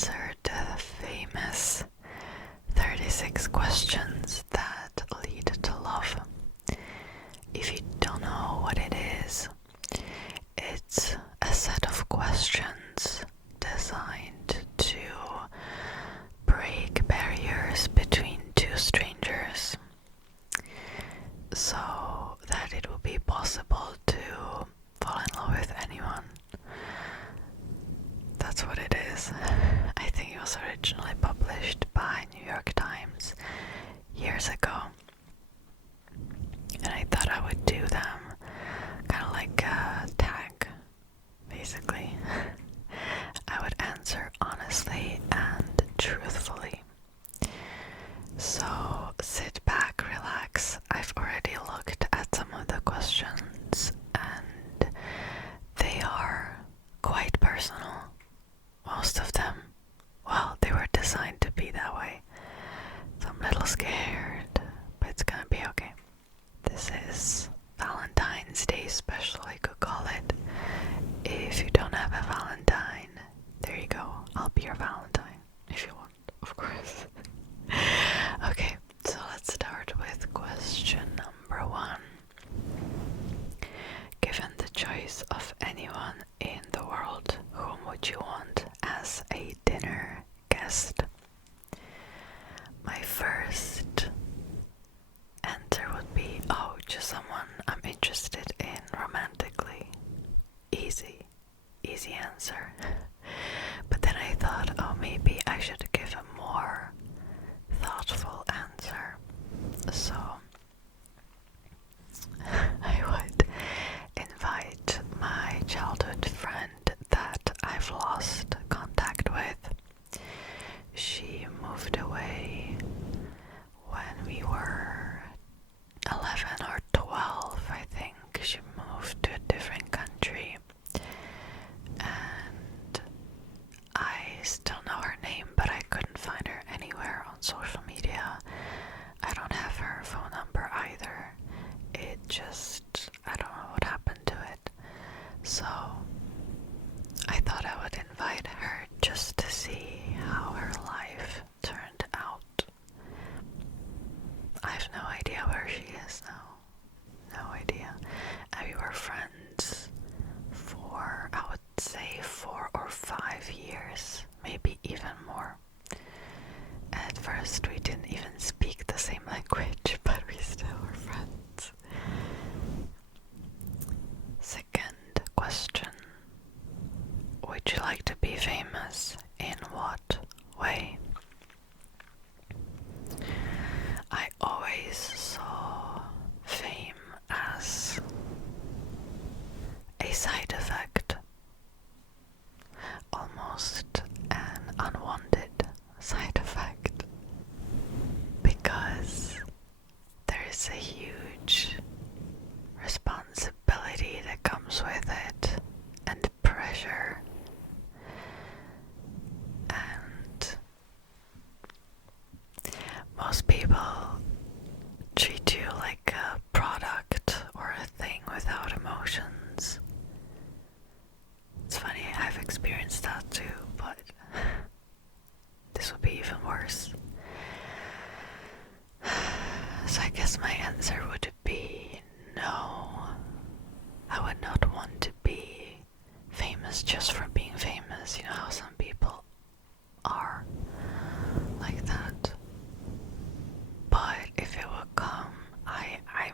answer the famous 36 questions that lead to love. If you don't know what it is, it's a set of questions designed to break barriers between two strangers so that it will be possible to fall in love with anyone. That's what it is. I think it was originally published by New York Times years ago. And I thought I would do them kind of like a tag, basically. I would answer honestly and truthfully. So sit back, relax. I've already looked at some of the questions and they are quite personal. Most of them, well, they were designed to be that way. So I'm a little scared, but it's gonna be okay. This is Valentine's Day special, I could call it. If you don't have a Valentine, there you go. I'll be your Valentine, if you want, of course. Okay, so let's start with question number 1. Given the choice of anyone in the world, whom would you want as a dinner guest? My first answer would be, oh, just someone I'm interested in romantically. Easy answer. But then I thought, oh, maybe I should give a more thoughtful answer. So I would invite my childhood friend that I've lost contact with. She moved away when we were 11 or 12, I think. She moved to a different country. And I still know her name, but I couldn't find her anywhere on social media. I don't have her phone number either. It just, I don't know what happened to it. So I thought I would invite her just to see how her life turned out. I have no idea where she is now. No idea. And we were friends for, I would say, 4 or 5 years, maybe even more. At first we didn't even speak the same language, but we still were friends. Second question. Would you like to be famous? In what way? I always saw fame as a side effect, almost an unwanted side effect, because there is a huge responsibility that comes with it, and pressure, and most people treat you like a product or a thing without emotions. It's funny, I've experienced that too, but this would be even worse. So I guess my answer would be no. I would not want to be famous just for being famous. You know how some people are like that. But if it would come,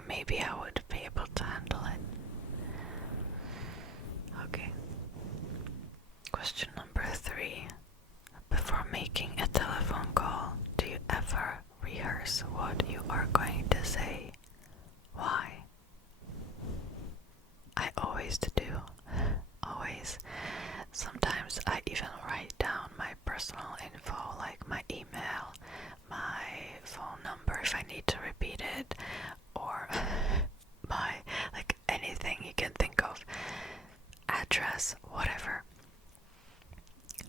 maybe I would be able to handle it. Okay. Question number 3. Before making a telephone call, do you ever rehearse what you are going to say? Why? I always do. Always. Sometimes I even write down my personal info, like my email, my phone number if I need to repeat it, or my, like, anything you can think of, address, whatever.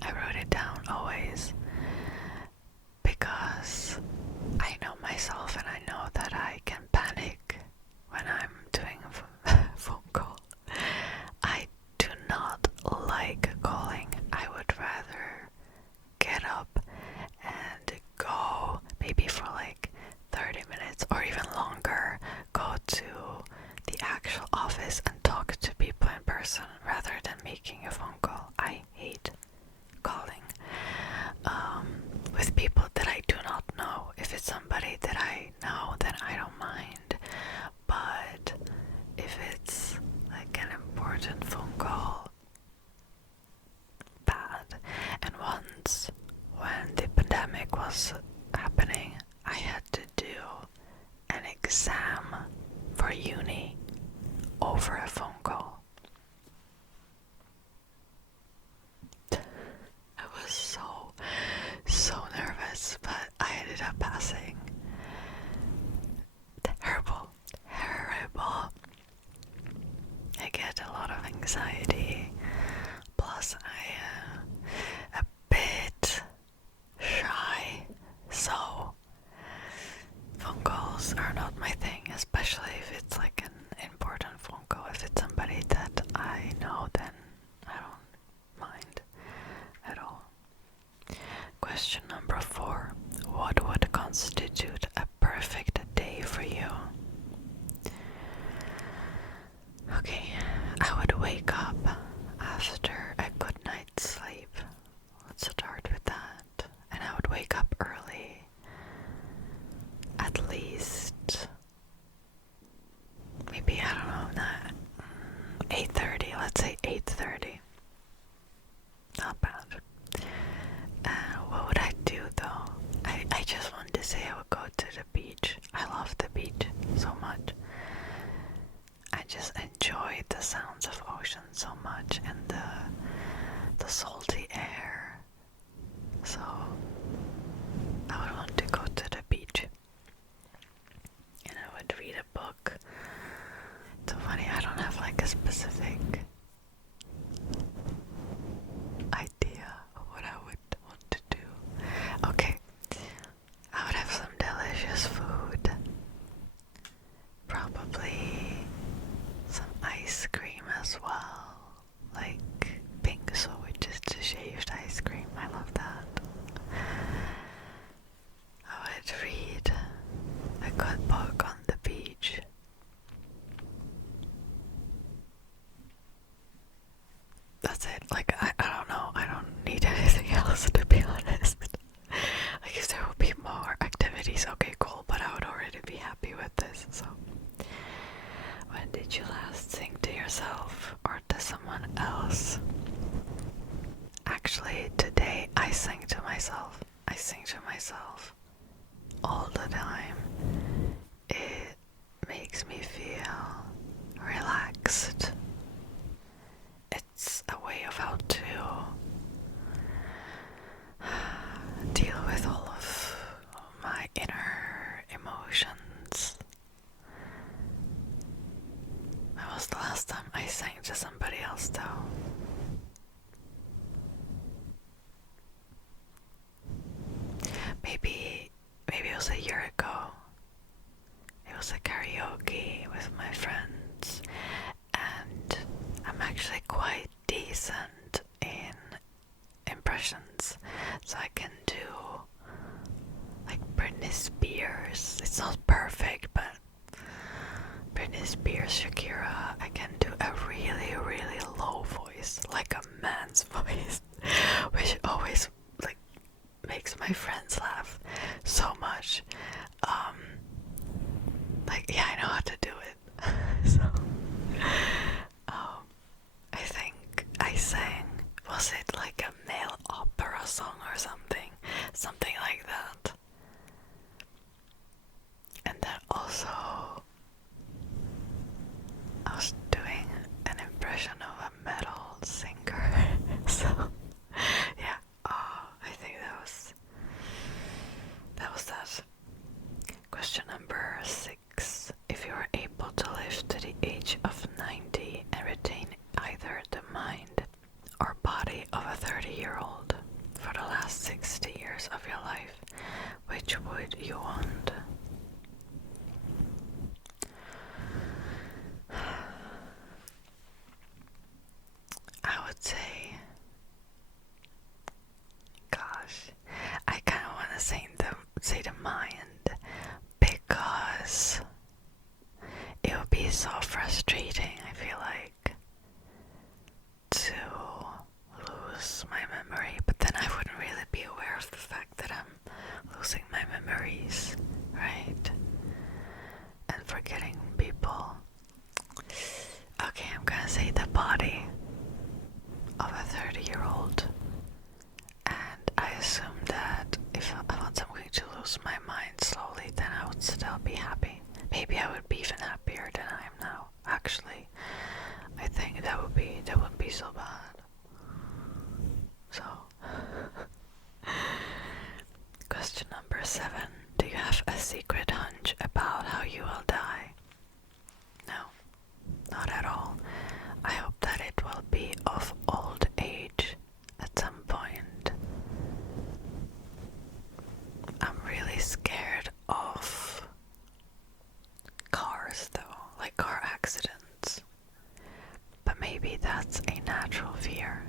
I wrote it down always because I know myself and I know that I can panic when I'm doing a phone call. I do not like calling. I would rather get was happening, I had to do an exam for uni over a phone call. I was so nervous, but I ended up passing. Terrible. I get a lot of anxiety. Plus, I a bit shy, so phone calls are not my thing, especially if it's like an important phone call. If it's somebody that I know, then I don't mind at all. Question number 4. What would constitute a perfect day for you? Okay, I would wake up after a good night's sleep. Let's start with that. And I would wake up early. At least, maybe, I don't know, 8:30. Let's say 8:30. Not bad. What would I do though? I just wanted to say I would go to the beach. I love the beach so much. I just enjoy the sounds of ocean so much and the salty air. So I would want to go to the beach. And I would read a book. It's so funny, I don't have like a specific idea of what I would want to do. Okay, I would have some delicious food. Probably some ice cream as well. Like bingsu, which is the shaved ice cream. I love that. I would read a good book on the beach. That's it. Like, I don't know. I don't need anything else, to be honest. Like, if there would be more activities, okay, cool, but I would already be happy with this, so. When did you last sing to yourself or to someone else? Actually, today I sang to myself. I sing to myself all the time. It makes me feel relaxed. It's a way of how to deal with all of my inner emotions. When was the last time I sang to somebody else though? Maybe it was a year ago. It was a karaoke with my friends, and I'm actually quite decent in impressions, so I can do like Britney Spears. It's not perfect, but Britney Spears, Shakira, I can do a really, really low voice, like a man's voice, which always like makes my friends laugh so much. Like, yeah, I know how to do it. So, I think I sang, was it like a male opera song or something? Something like that. And then also, I was doing an impression of a metal singer. So, yeah, I think that was that. Question number 6. If you are able to live to the age of 90 and retain either the mind or body of a 30-year-old for the last 60 years of your life, which would you want? I would say, gosh, I kind of want to say the mind, because it would be so frustrating, I feel like, to lose my memory, but then I wouldn't really be aware of the fact that I'm losing my memories. lose my mind slowly, then I would still be happy. Maybe I would be even happier than I am now. Actually, I think that wouldn't be so bad. So, question number 7. Do you have a secret hunch about how you will die? No, not at all. I hope that it will be of old age at some point. I'm really scared of cars though, like car accidents. But maybe that's a natural fear.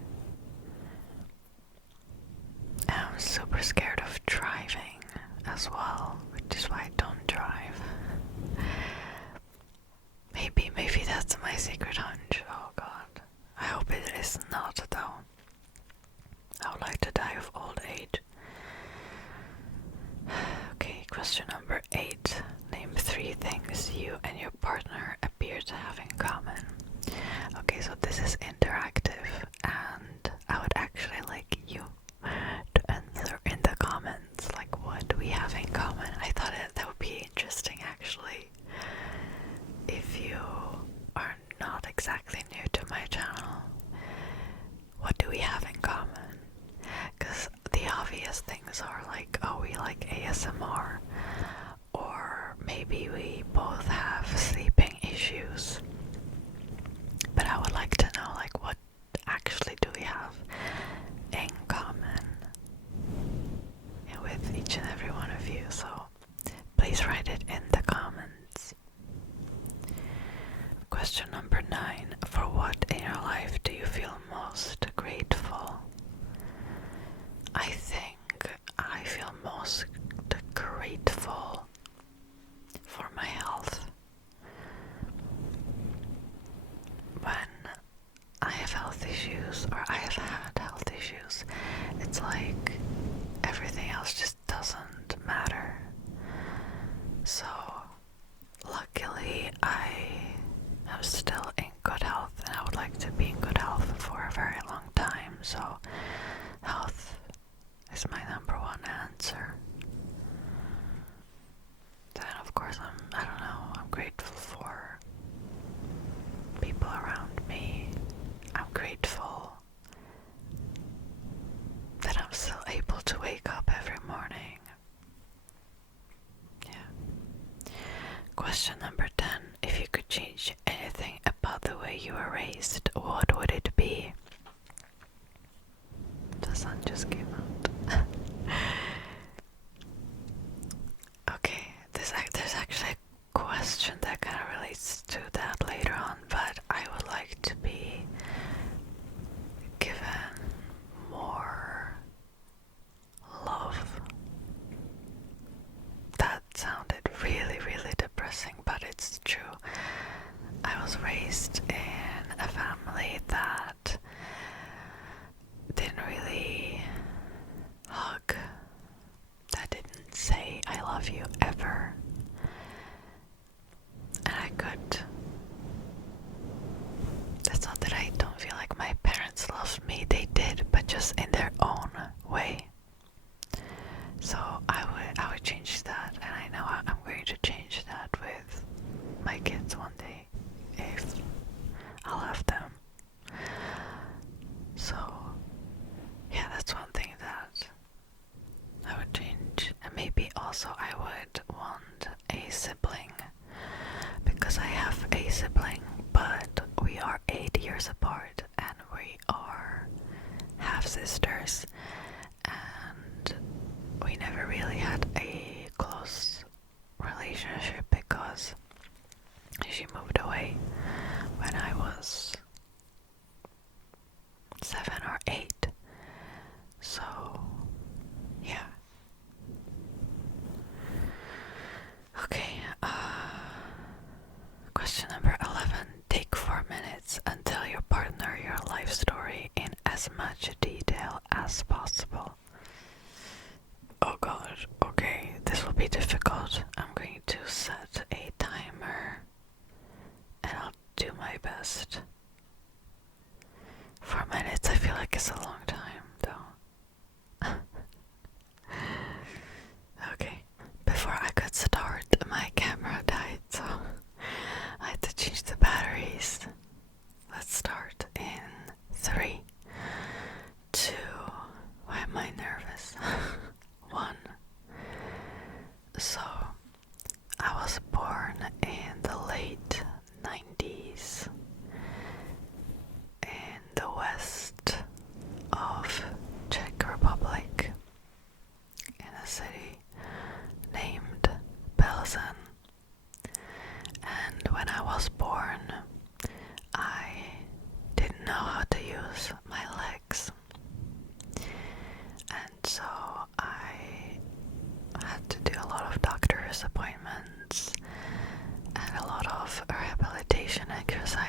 And I'm super scared of driving as well, which is why I don't drive. Maybe that's my secret hunch. Oh god. I hope it is not though. I would like to die of old age. Okay, question number 8. Name 3 things you and your partner appear to have in common. Okay, so this is interactive, and I would actually like you to answer in the comments, like, what do we have in common? I thought that would be interesting actually. If you are not exactly new to my channel, what do we have in common? Because the obvious things are like, oh, we like ASMR, or maybe we both have sleeping issues. But I would like to know, like, what actually do we have in common with each and every one of you? So please write it in the comments. Question number 9. For what in your life do you feel most grateful? I think I feel most grateful for my health. When I have health issues, or I have had health issues, it's like everything else just doesn't matter. So luckily I am still in good health, and I would like to be in good health for a very long time. So health is my number 1 answer. Then of course I'm grateful for people around me. I'm grateful that I'm still able to wake up every morning. Yeah. Question number 10. If you could change anything about the way you were raised, what would it be? The sun just came out. Okay, there's actually a question that kind of relates to that later on, but I would like to be given more love. That sounded really, really depressing, but it's true. I was raised in a family that didn't really hug, that didn't say I love you ever. And that's not that I don't feel like my parents loved me, they did, but just in their own way. So I would change that, and I know I'm going to change that with my kids one day, if I'll have them. So yeah, that's one thing that I would change. And maybe also I would want a sibling, because I have a sibling, but we are 8 years apart, and we are half sisters, and we never really had a close relationship because she moved away when I was 7 or 8. So yeah. Okay, question number 11. Take 4 minutes and tell your partner your life story in as much detail as possible. Oh god, okay.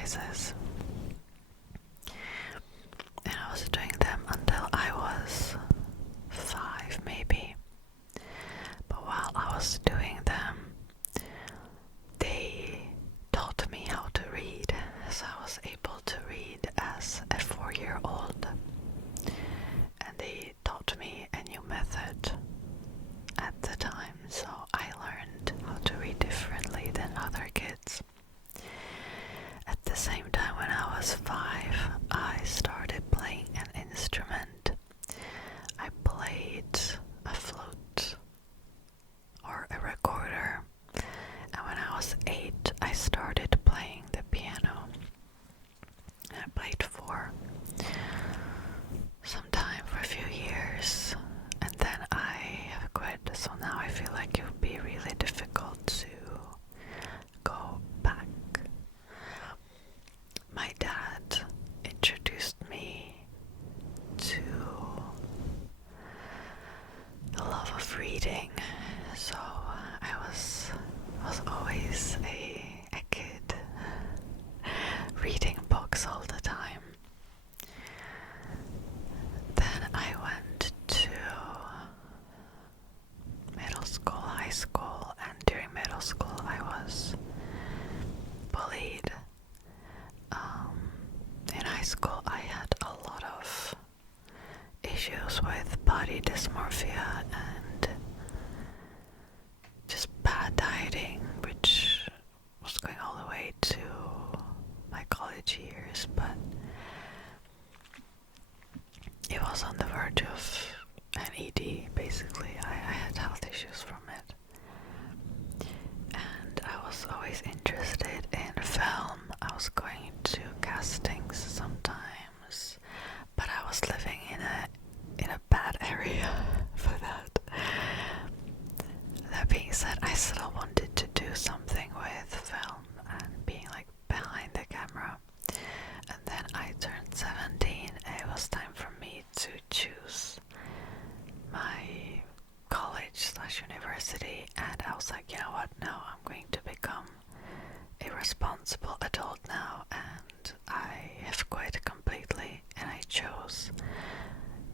exercises. And I was doing them until I was 5 maybe. But while I was doing them, they taught me how to read. So I was able to read as a 4-year-old. And they taught me a new method at the time. So I learned how to read differently than other kids. At the same time, when I was 5, I started playing an instrument. I played a flute or a recorder, and when I was 8, I started playing the piano. And I played for some time, for a few years, and then I have quit. So now I feel like it would be really difficult to go back. My dad introduced me to the love of reading, so I was always a kid reading books all the time. Then I went to middle school, high school, and during middle school I was bullied. In high school I had a lot of issues with body dysmorphia and just bad dieting, which was going all the way to my college years, but it was on the verge of an ED, basically. I had health issues from it. And I was always interested in film. I was going to castings sometimes, but I was living in a bad area for that. That being said, I still wanted to do something with film and being like behind the camera. And then I turned 17 and it was time for me to choose my college/university, and I was like, you know what, no, I'm going to become a responsible adult now, and I have quit completely and I chose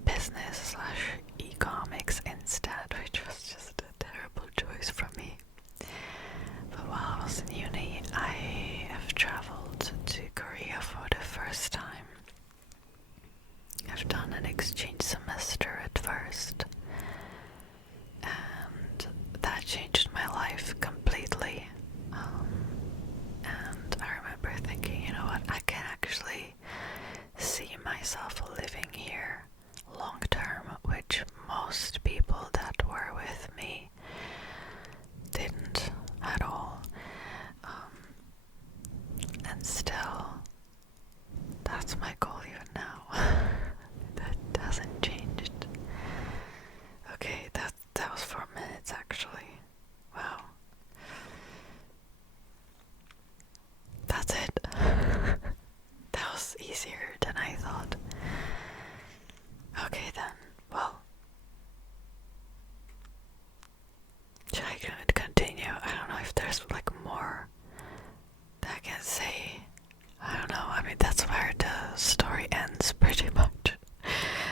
business/e-comics instead, which was just a terrible choice for me. But while I was in uni, I have traveled to Korea for the first time. I've done an exchange semester at first, and that changed my life completely. And I remember thinking, you know what, I can actually see myself living here long term, which most people that were with me didn't at all. And still, that's my goal even now. That hasn't changed. Okay, that was 4 minutes actually. Wow. That's it. That was easier than I thought. Okay then, well, should I continue? I don't know if there's like more that I can say. I don't know, I mean that's where the story ends pretty much.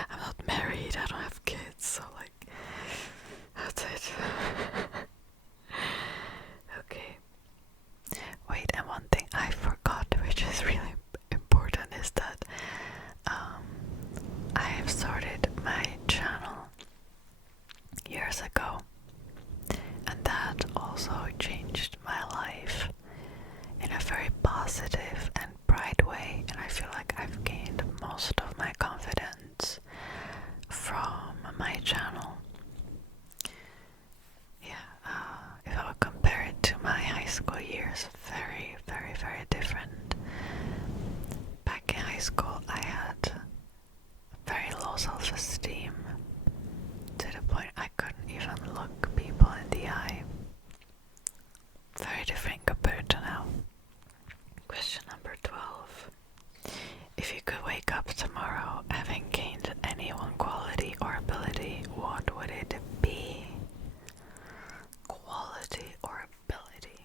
I'm not married, I don't have kids, so like, that's it. Okay. Wait, and one thing I forgot, which is really important, is that I have started my channel years ago, and that also changed my life in a very positive and bright way, and I feel like I've gained most of my confidence from my channel. Yeah, if I would compare it to my high school years, very, very, very different. Back in high school, I had very low self-esteem, to the point I couldn't even look people in the eye. Very different compared to now. Question number 12. If you could wake up tomorrow having gained any one quality or ability, what would it be? Quality or ability?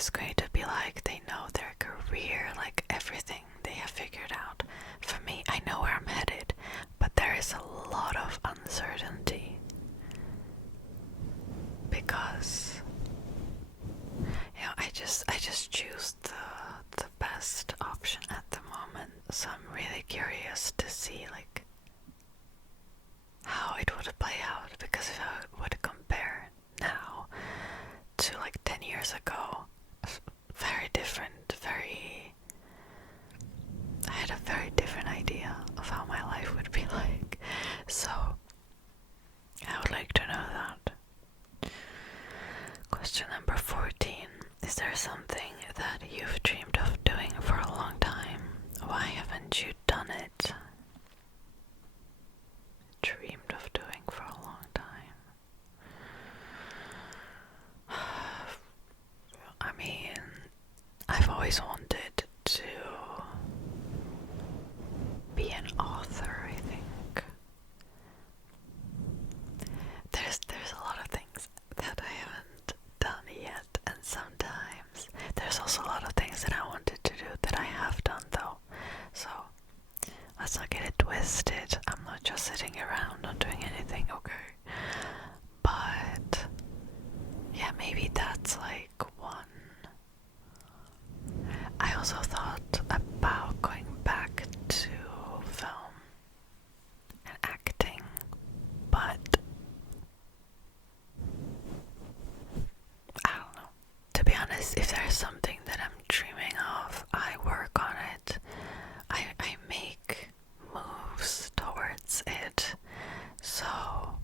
is going to be like they know their career, like everything they have figured out. For me, I know where I'm headed, but there is a lot of uncertainty because I just choose the best option at the moment. So I'm really curious to see like how it would play out, because if I would compare now to like 10 years ago, very different, I had a very different idea of how my life would be like. So I would like to know that. Question number 14. Is there something that you've dreamed of doing for a long time? Why haven't you done it? Dreamed of doing for a long time. I mean, I've always wanted to be an author, I think. There's a lot of things that I haven't done yet, and sometimes there's also a lot of things that I wanted to do that I have done though. So let's not get it twisted. I'm not just sitting around not doing anything, okay? But yeah, maybe that's like one. I also thought about going back to film and acting, but I don't know. To be honest, if there's something that I'm dreaming of, I work on it. I make moves towards it. So I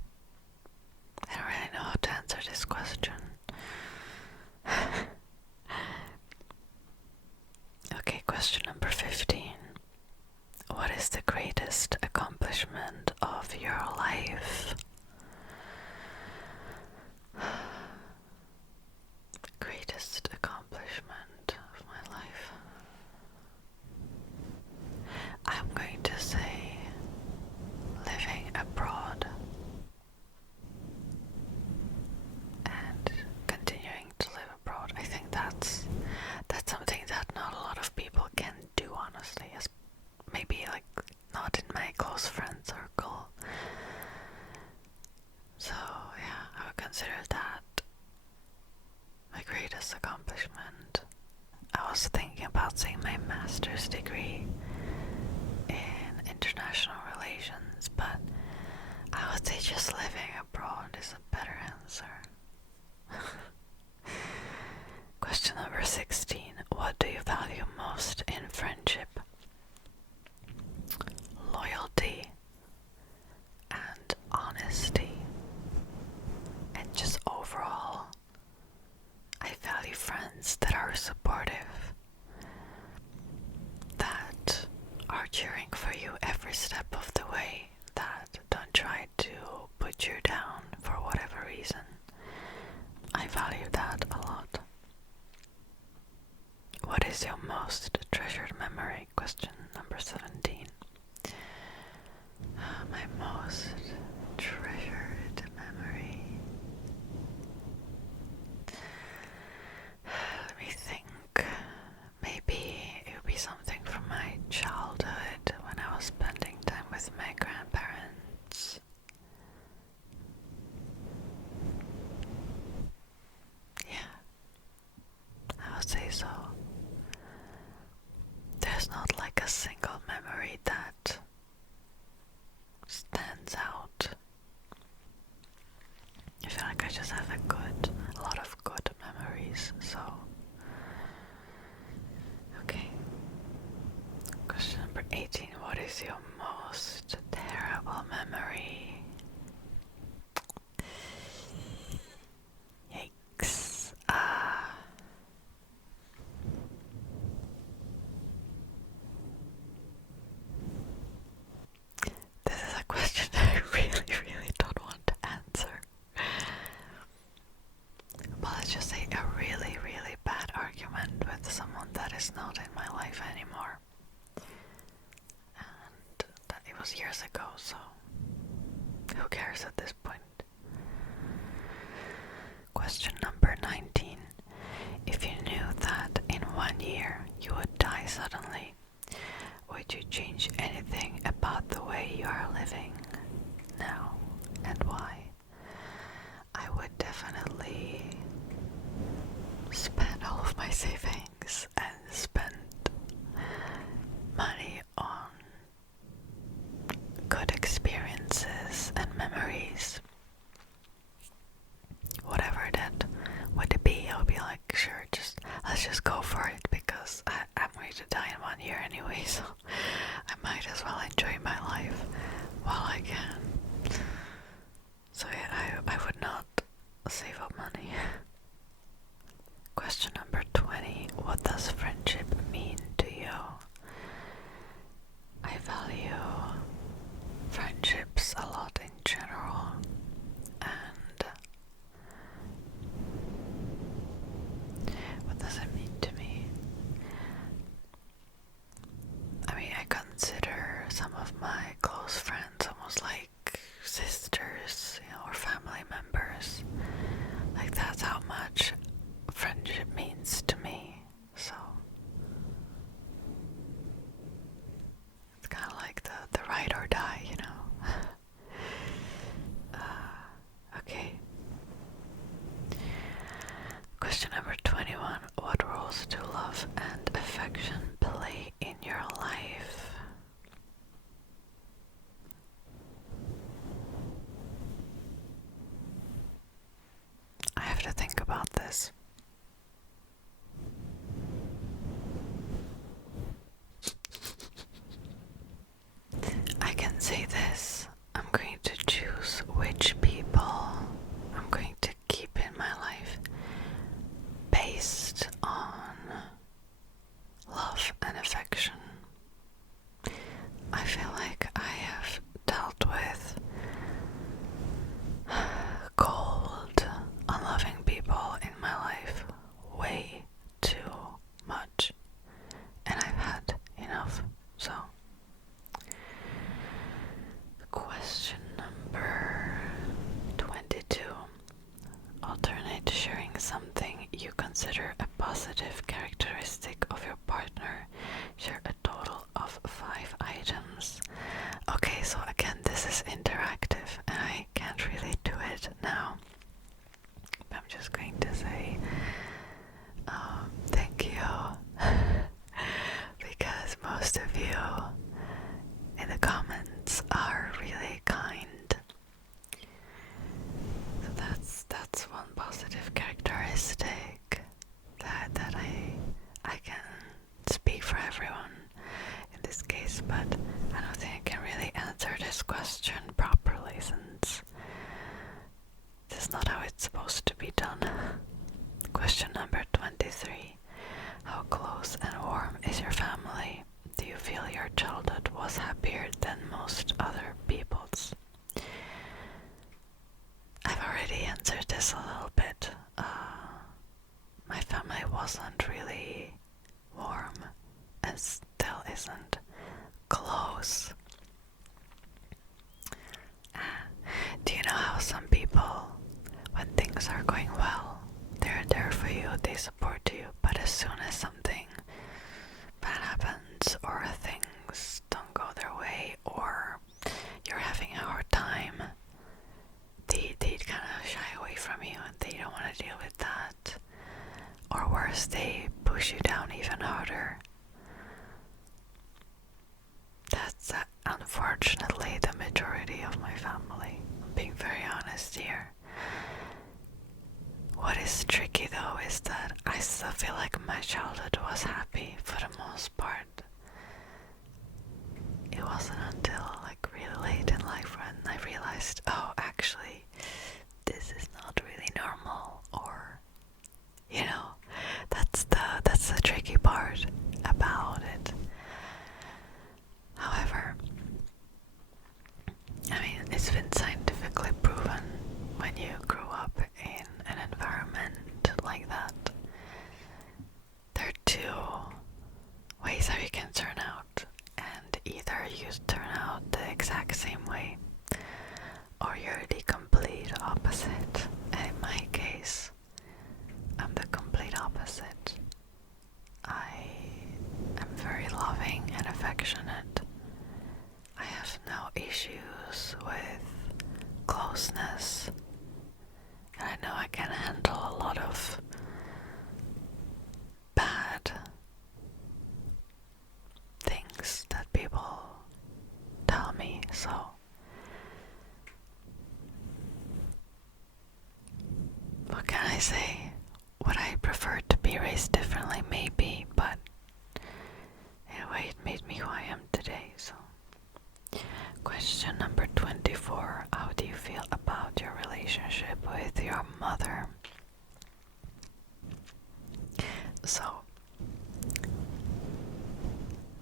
don't really know how to answer this question. Okay, question number 15. What is the greatest accomplishment of your life? Greatest accomplishment of my life. I'm going to say living abroad and continuing to live abroad. I think that's something that not a lot of people can do, honestly, as maybe like not in my close friend circle. So yeah, I would consider that my greatest accomplishment. I was thinking about saying my master's degree in international relations, but I would say just living abroad is a better answer. Question number 16. What do you value most in friendship? Loyalty and honesty, and just overall, I value friends that are supportive, that are cheering for you every step of the way, that don't try to put you down for whatever reason. I value that a lot. What is your most treasured memory? Question number 17. My most treasured memory. Let me think. Maybe it would be something from my childhood when I was spending time with my grandparents. Yeah, I would say so. There's not like a single memory that stands out. I feel like I just have a lot of good memories, so. Okay. Question number 18. What is your most terrible memory? Yikes. This is a question that I really don't want to answer. But let's just say a really bad argument with someone that is not in my life anymore. And it was years ago, so who cares at this point? Question number 19. If you knew Would you change anything about the way you are living now, and why? I would definitely spend all of my savings and spend money on good experiences and memories. Whatever that would be, I'll be like, sure, let's just go for it, because I'm going to die in 1 year anyway, so I might as well enjoy my life while I can. So yeah, I would not save up money. Question number 20. What does friendship mean to you? I value friendships a lot in general, and what does it mean to me? I mean, I consider some of my close friends almost like sisters, or family members. Like, that's how much friendship means to me. So it's kind of like the ride or die, Okay. Question number 21. What roles do love and affection play in your life? I have to think about this. I can say this. I'm going to choose which people I'm going to keep in my life based on love and affection. I feel like I have dealt with cold, unloving people in my life way too much, and I've had enough. So, question number 22. Alternate sharing something you consider a positive characteristic of your partner. Share a total of 5 items. Okay, so again, this is interactive and I can't really do it now. But I'm just going to say thank you because most of you in the comments are really kind. So that's one positive characteristic that I can speak for everyone in this case, but I don't think I can really answer this question properly since this is not how it's supposed to be done. Question number 23. How close and warm is your family? Do you feel your childhood was happier than most other people's? I've already answered this a little bit. My family wasn't really warm and still isn't close. Do you know how some people, when things are going well, they're there for you, they support you, but as soon as something bad happens or things don't go their way or you're having a hard time, they kind of shy away from you and they don't want to deal with that. Or worse, they push you down even harder. That's unfortunately the majority of my family. I'm being very honest here. What is tricky though is that I still feel like my childhood was happy for the most part. It wasn't until like really late in life when I realized, oh, actually, this is not really normal, or that's the tricky part about it. However, I mean, it's been scientifically proven when you grow up in an environment like that, there are 2 ways how you can turn out, and either you turn out the exact same way or you're the complete opposite. And in my case, I'm the complete opposite. I am very loving and affectionate, So what can I say? Would I prefer to be raised differently? Maybe, but in a way it made me who I am today. So question number 24. How do you feel about your relationship with your mother? So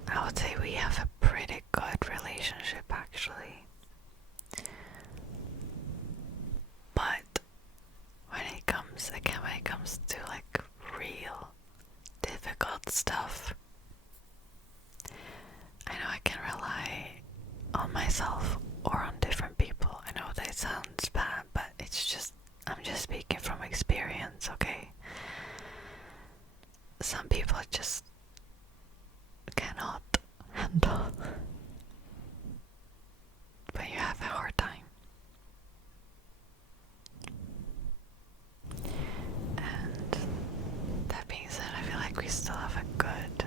I would say we have a pretty good relationship actually. But when it comes to like real difficult stuff, I know I can rely on myself or on different people. I know that sounds bad, but I'm just speaking from experience, okay? Some people just cannot handle when you have a hard time. And that being said, I feel like we still have a good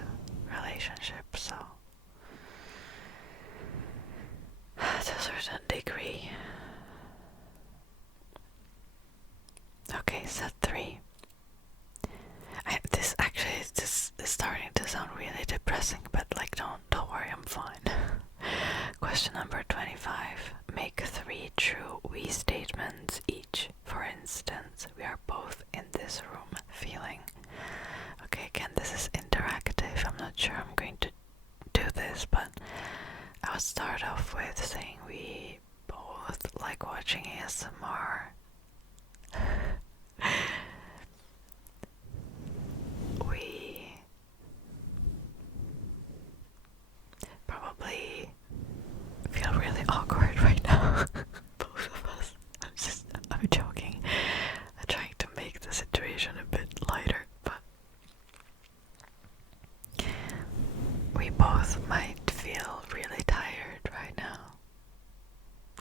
relationship, so to a certain degree. Okay, set 3. This is starting to sound really depressing, but like don't worry, I'm fine. Question number 25. Make 3 true we statements each. For instance, we are both in this room feeling. Okay, again, this is interactive. I'm not sure I'm going to do this, but I would start off with saying we both like watching ASMR. We probably feel really awkward right now. Both of us. I'm joking. I'm trying to make the situation a bit lighter, but we both might feel really tired right now.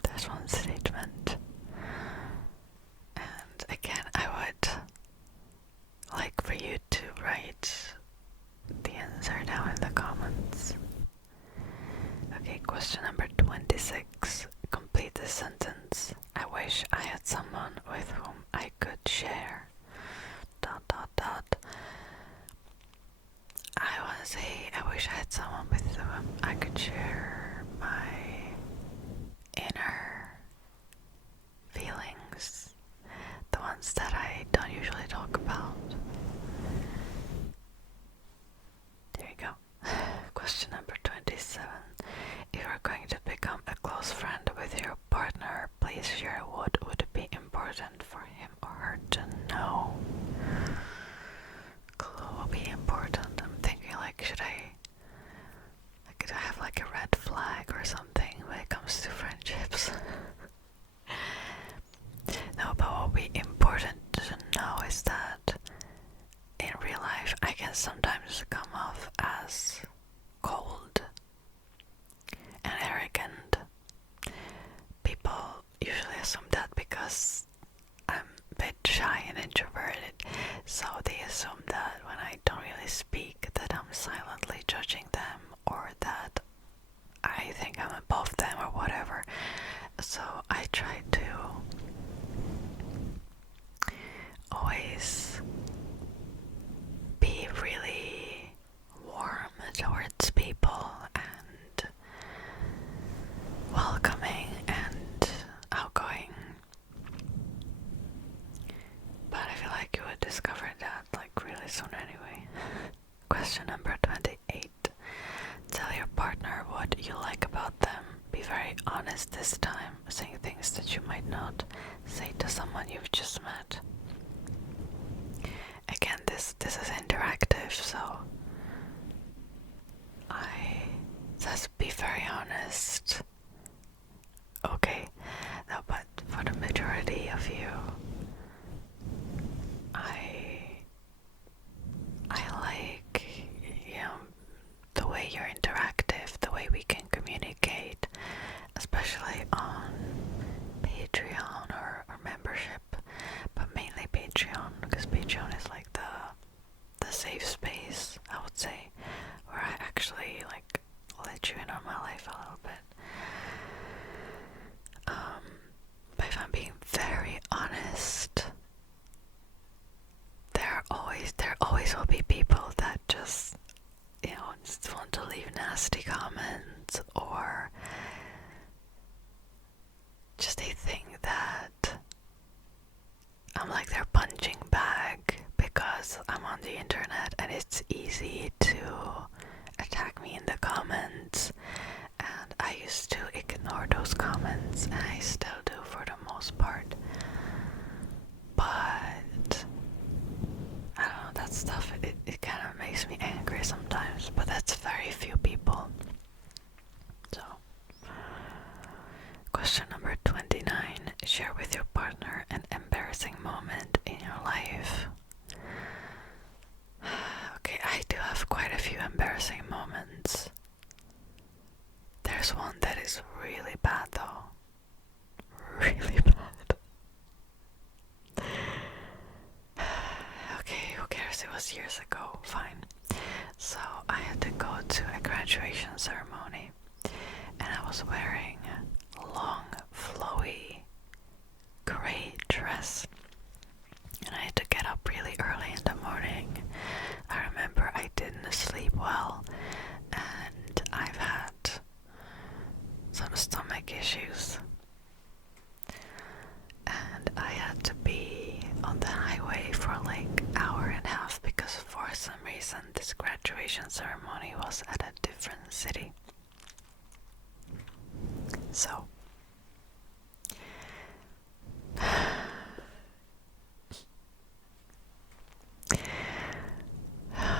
That's one statement. And again, I would like for you to write the answer down in the comments. Okay, question number 26. Complete the sentence. I wish I had someone with whom I could share ... I want to say I wish I had someone with whom I could share my inner feelings, the ones that I don't usually talk about. There you go. Question number 27. If you're going to become a close friend with your partner, please share what would be important for him or her to know. Clue will be important. I'm thinking like, could I have like a red flag or something when it comes to friendships? No, but what will be important to know is that in real life I can sometimes come off as cold and arrogant. People usually assume that because I'm a bit shy and introverted, so they assume that when I don't really speak that I'm silently judging them or that I think I'm above them or whatever. So I try to always be really warm towards people and welcoming and outgoing. But I feel like you would discover that like really soon anyway. Question number 28. Tell your partner what you like about them. Be very honest this time, saying things that you might not say to someone you've just met. Again, this is interactive, so it says be very honest. Okay, no, but for the majority of you, I like, the way you're interactive, the way we can communicate, especially on Patreon or membership, but mainly be people that just, just want to leave nasty comments, or just they think that I'm like their punching bag because I'm on the internet and it's easy to attack me in the comments. And I used to ignore those comments, and I still do for the most part. But I don't know, that stuff, it kind of makes me angry sometimes, but that's very few people. So, question number 29. Share with your partner an embarrassing moment in your life. Okay, I do have quite a few embarrassing moments. There's one that is really bad though. Really bad. Okay, who cares? It was years ago. Fine. So I had to go to a graduation ceremony, and I was wearing a long, flowy, gray dress, and I had to get up really early in the morning. I remember I didn't sleep well, and I've had some stomach issues, and I had to be on the highway for like an hour and a half because for some reason this graduation ceremony was at a different city. So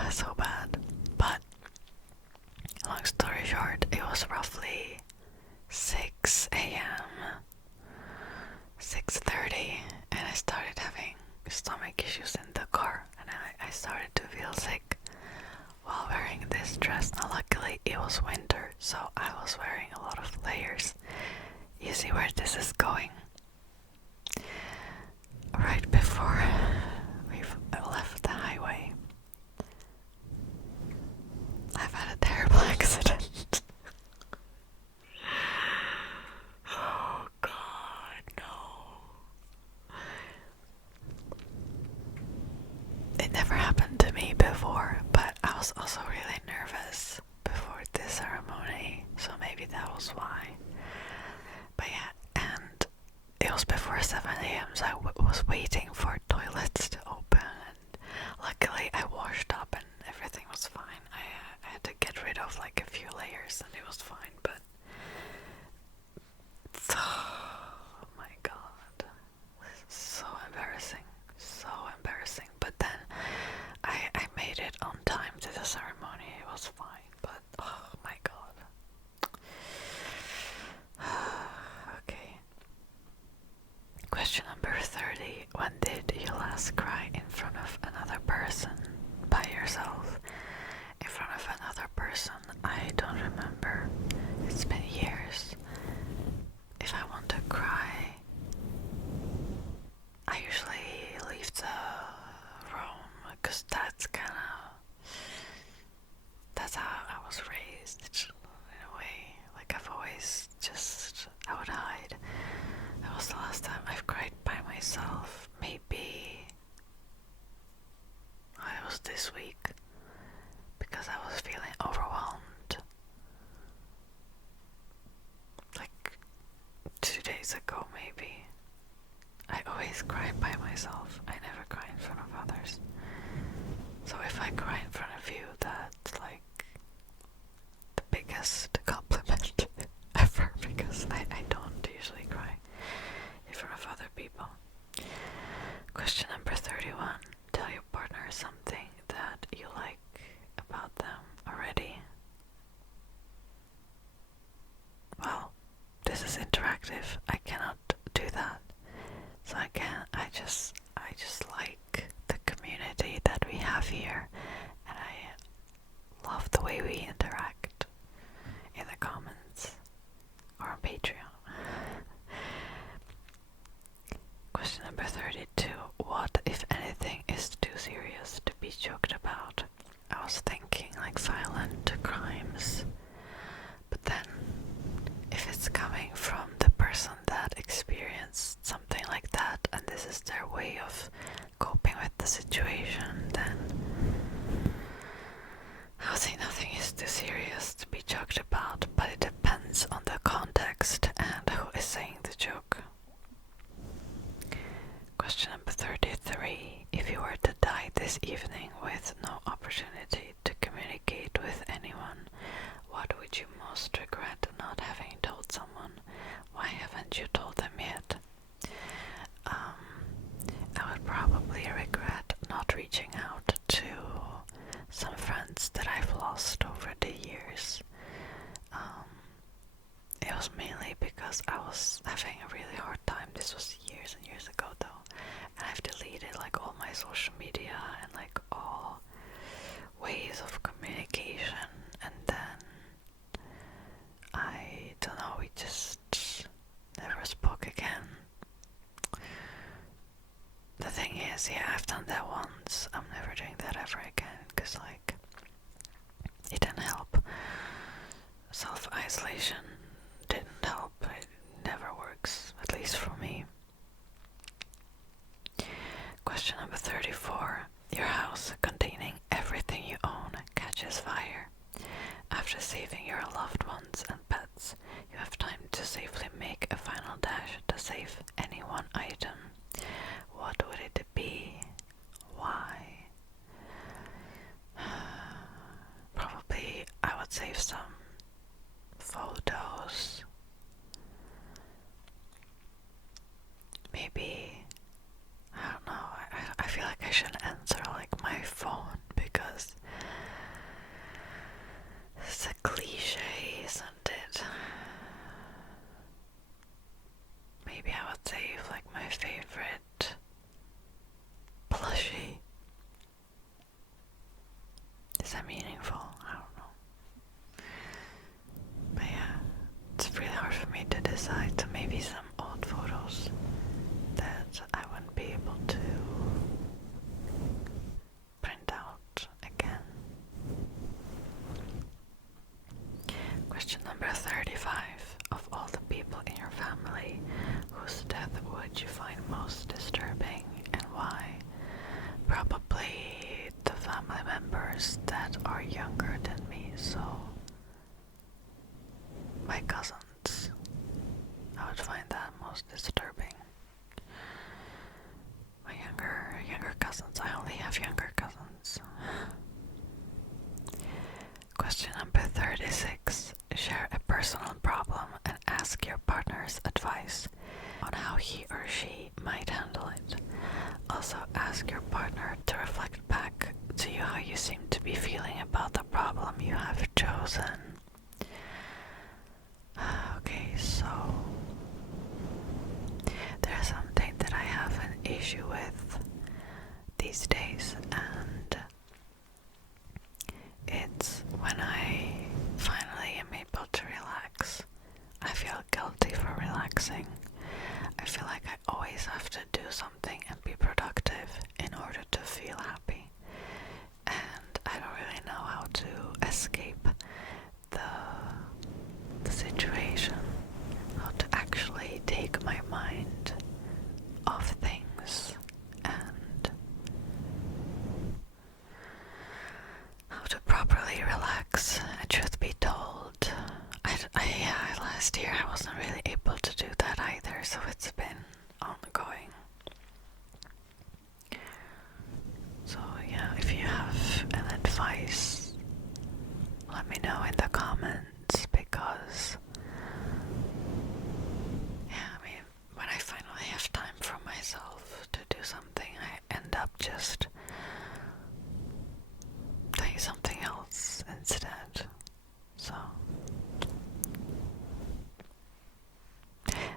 so bad. But long story short, it was roughly 6 a.m., 6:30, and I started having stomach issues in the car, and I started to feel sick while wearing this dress. Now luckily it was winter, so I was wearing a lot of layers. You see where this is going? Right before we left the highway, I've had a terrible accident. Oh God, no. It never happened to me before, but I was also really nervous before this ceremony, so maybe that was why. But yeah, and it was before 7 a.m, so I was waiting for toilets to open, and luckily I washed up and everything was fine. I had to get rid of like a few layers and it was fine, but oh my God, so embarrassing, so embarrassing. But then I made it on time to the ceremony, it was fine, but oh my God. Okay. Question number 30. When did you last cry in front of another person? By yourself? In front of another person? I don't remember. It's been years. If I want to cry, I usually leave the room, because that's how I was raised, in a way. Like I've always I would hide. That was the last time I've cried by myself. Maybe it was this week, because I was feeling overwhelmed. Like 2 days ago, maybe. I always cry by myself. I never cry in front of others. So if I cry in front of you, that's like the biggest compliment ever, because I don't usually cry in front of other people. Question number 31. Tell your partner something that you like about them already. Well, this is interactive. I cannot do that. So I just like the community that we have here, and I love the way we interact in the comments or on Patreon. Question number 32. What, if anything, is too serious to be joked about? I was thinking like violent crimes, but then if it's coming from the person that experienced something like that and this is their way of coping with the situation, then this evening with no opportunity to communicate with anyone, what would you most regret not having told someone? Why haven't you told them yet? I would probably regret not reaching out to some friends that I've lost over the years. It was mainly because I was having a really hard time. This was years and years ago though, and I've deleted like all my social media and like all ways of communication, and then I don't know, we just never spoke again. The thing is, yeah, I've done that once. I'm never doing that ever again, because like it didn't help. Self-isolation didn't help. It never works, at least for me. Question number 34. Your house containing everything you own catches fire. After saving your loved ones and pets, you have time to safely make a final dash to save any one item. What would it be? Why? Probably I would save some photos. Maybe, I don't know, I feel like I shouldn't answer like my phone because it's a cliche, isn't it? Maybe I would save like my favorite plushie. Is that meaningful? I don't know. But yeah, it's really hard for me to decide, so maybe some old photos that I wouldn't be able to print out again. Question number 35. Of all the people in your family, whose death would you find most disturbing and why? Probably the family members that are younger than me, so my cousins. I would find that most disturbing. My younger cousins. I only have younger cousins. Question number 36. Share a personal problem and ask your partner's advice on how he or she might handle it. Also ask your partner to reflect back to you how you seem to be feeling about the problem you have chosen. Okay, so there's something that I have an issue with these days, and it's when I finally am able to relax. I feel guilty for relaxing. I feel like I always have to do something and be productive in order to feel happy. And I don't really know how to escape the situation, how to actually take my mind off things and how to properly relax. And truth be told, last year I wasn't really able to do that either, so it's been ongoing. So yeah, if you have an advice, let me know in the comments, because yeah, I mean, when I finally have time for myself to do something, I end up just doing something else instead. So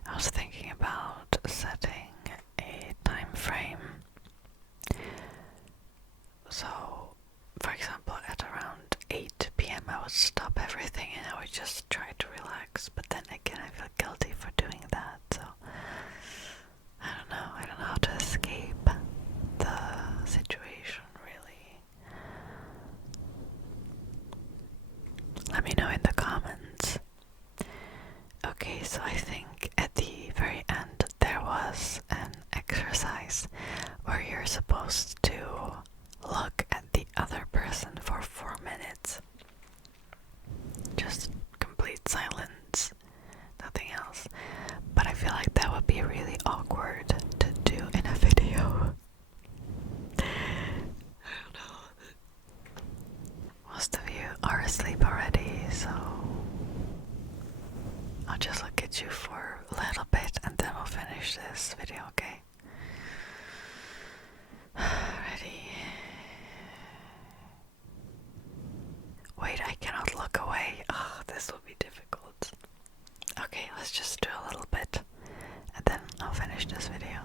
I was thinking about setting a time frame. So, for example, at around 8 p.m. I would stop everything and I would just try to relax. But then again, I feel guilty for doing that. So, I don't know how to escape the situation, really. Let me know in the comments. Okay, so I think at the very end there was an exercise where you're supposed to look at the other person for 4 minutes. Just completely asleep already, so I'll just look at you for a little bit and then we'll finish this video, okay? Ready? Wait, I cannot look away. Oh, this will be difficult. Okay, let's just do a little bit and then I'll finish this video.